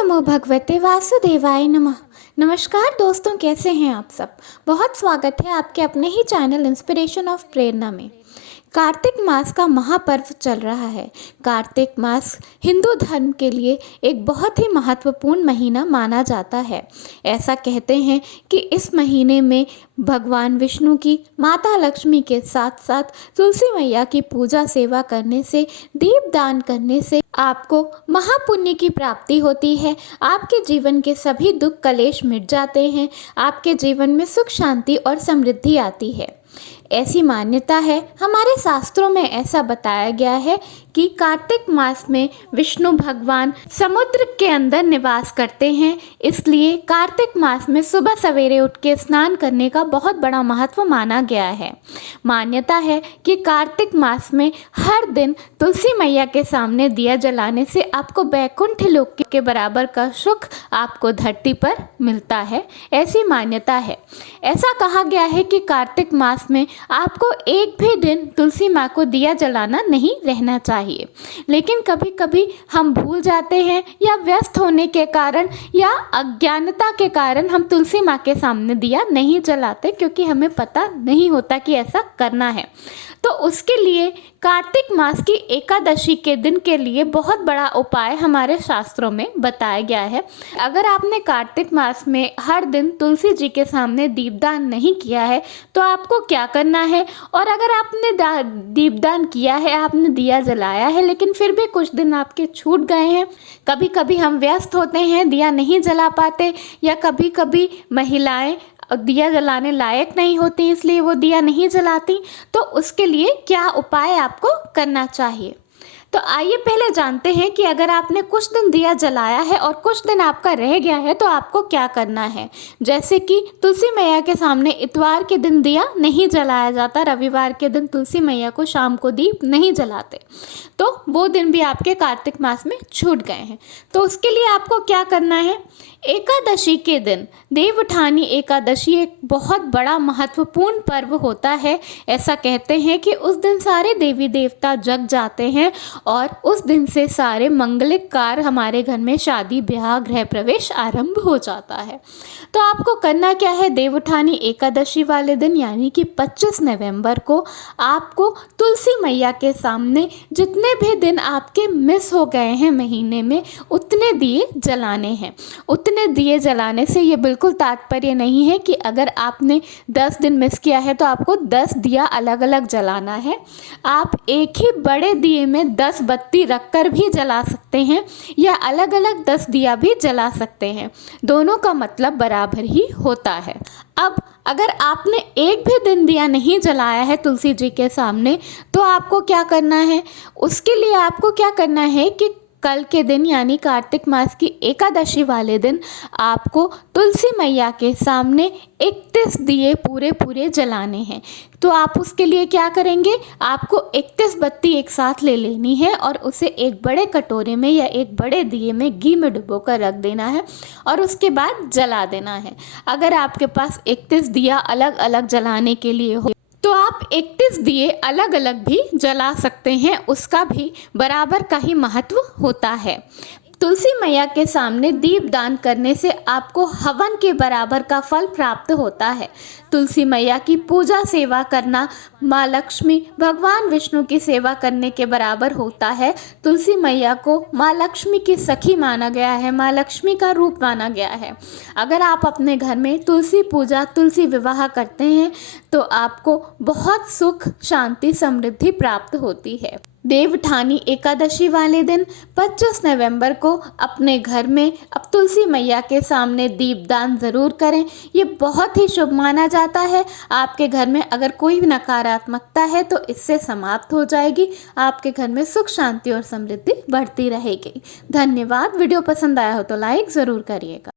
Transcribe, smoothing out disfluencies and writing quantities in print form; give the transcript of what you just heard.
नमो भगवते वासुदेवाय नमः। नमस्कार दोस्तों, कैसे हैं आप सब। बहुत स्वागत है आपके अपने ही चैनल इंस्पिरेशन ऑफ प्रेरणा में। कार्तिक मास का महापर्व चल रहा है। कार्तिक मास हिंदू धर्म के लिए एक बहुत ही महत्वपूर्ण महीना माना जाता है। ऐसा कहते हैं कि इस महीने में भगवान विष्णु की माता लक्ष्मी के साथ साथ तुलसी मैया की पूजा सेवा करने से, दीपदान करने से आपको महापुण्य की प्राप्ति होती है। आपके जीवन के सभी दुख कलेश मिट जाते हैं। आपके जीवन में सुख शांति और समृद्धि आती है। ऐसी मान्यता है, हमारे शास्त्रों में ऐसा बताया गया है कि कार्तिक मास में विष्णु भगवान समुद्र के अंदर निवास करते हैं। इसलिए कार्तिक मास में सुबह सवेरे उठ के स्नान करने का बहुत बड़ा महत्व माना गया है। मान्यता है कि कार्तिक मास में हर दिन तुलसी मैया के सामने दिया जलाने से आपको वैकुंठ लोक के बराबर का सुख आपको धरती पर मिलता है। ऐसी मान्यता है। ऐसा कहा गया है कि कार्तिक मास में आपको एक भी दिन तुलसी माँ को दिया जलाना नहीं रहना चाहिए। लेकिन कभी कभी हम भूल जाते हैं या व्यस्त होने के कारण या अज्ञानता के कारण हम तुलसी माँ के सामने दिया नहीं जलाते, क्योंकि हमें पता नहीं होता कि ऐसा करना है। तो उसके लिए कार्तिक मास की एकादशी के दिन के लिए बहुत बड़ा उपाय हमारे शास्त्रों में बताया गया है। अगर आपने कार्तिक मास में हर दिन तुलसी जी के सामने दीपदान नहीं किया है तो आपको क्या करना है, और अगर आपने दीपदान किया है, आपने दिया जलाया है, लेकिन फिर भी कुछ दिन आपके छूट गए हैं, कभी कभी हम व्यस्त होते हैं, दिया नहीं जला पाते, या कभी कभी महिलाएं दिया जलाने लायक नहीं होती इसलिए वो दिया नहीं जलाती, तो उसके लिए क्या उपाय आपको करना चाहिए। तो आइए पहले जानते हैं कि अगर आपने कुछ दिन दिया जलाया है और कुछ दिन आपका रह गया है तो आपको क्या करना है। जैसे कि तुलसी मैया के सामने इतवार के दिन दिया नहीं जलाया जाता, रविवार के दिन तुलसी मैया को शाम को दीप नहीं जलाते, तो वो दिन भी आपके कार्तिक मास में छूट गए हैं। तो उसके लिए आपको क्या करना है। एकादशी के दिन, देवउठानी एकादशी एक बहुत बड़ा महत्वपूर्ण पर्व होता है। ऐसा कहते हैं कि उस दिन सारे देवी देवता जग जाते हैं और उस दिन से सारे मंगलिक कार्य हमारे घर में, शादी ब्याह गृह प्रवेश आरंभ हो जाता है। तो आपको करना क्या है। देवउठानी एकादशी वाले दिन यानी कि 25 नवंबर को आपको तुलसी मैया के सामने जितने भी दिन आपके मिस हो गए हैं महीने में, उतने दिए जलाने हैं। उतने दिए जलाने से ये बिल्कुल तात्पर्य नहीं है कि अगर आपने 10 दिन मिस किया है तो आपको 10 दिया अलग अलग जलाना है। आप एक ही बड़े दिए में 10 बत्ती रखकर भी जला सकते हैं, या अलग अलग 10 दिया भी जला सकते हैं। दोनों का मतलब बराबर ही होता है। अब अगर आपने एक भी दिन दिया नहीं जलाया है तुलसी जी के सामने, तो आपको क्या करना है। उसके लिए आपको क्या करना है कि कल के दिन यानी कार्तिक मास की एकादशी वाले दिन आपको तुलसी मैया के सामने 31 दिए पूरे जलाने हैं। तो आप उसके लिए क्या करेंगे, आपको 31 बत्ती एक साथ ले लेनी है और उसे एक बड़े कटोरे में या एक बड़े दिए में घी में डुबो कर रख देना है और उसके बाद जला देना है। अगर आपके पास 31 दिया अलग अलग जलाने के लिए हो तो आप 31 दिए अलग अलग भी जला सकते हैं, उसका भी बराबर का ही महत्व होता है। तुलसी मैया के सामने दीपदान करने से आपको हवन के बराबर का फल प्राप्त होता है। तुलसी मैया की पूजा सेवा करना माँ लक्ष्मी, भगवान विष्णु की सेवा करने के बराबर होता है। तुलसी मैया को माँ लक्ष्मी की सखी माना गया है, माँ लक्ष्मी का रूप माना गया है। अगर आप अपने घर में तुलसी पूजा, तुलसी विवाह करते हैं तो आपको बहुत सुख शांति समृद्धि प्राप्त होती है। देवउठानी एकादशी वाले दिन 25 नवंबर को अपने घर में अब तुलसी मैया के सामने दीपदान ज़रूर करें। ये बहुत ही शुभ माना जाता है। आपके घर में अगर कोई नकारात्मकता है तो इससे समाप्त हो जाएगी। आपके घर में सुख शांति और समृद्धि बढ़ती रहेगी। धन्यवाद। वीडियो पसंद आया हो तो लाइक ज़रूर करिएगा।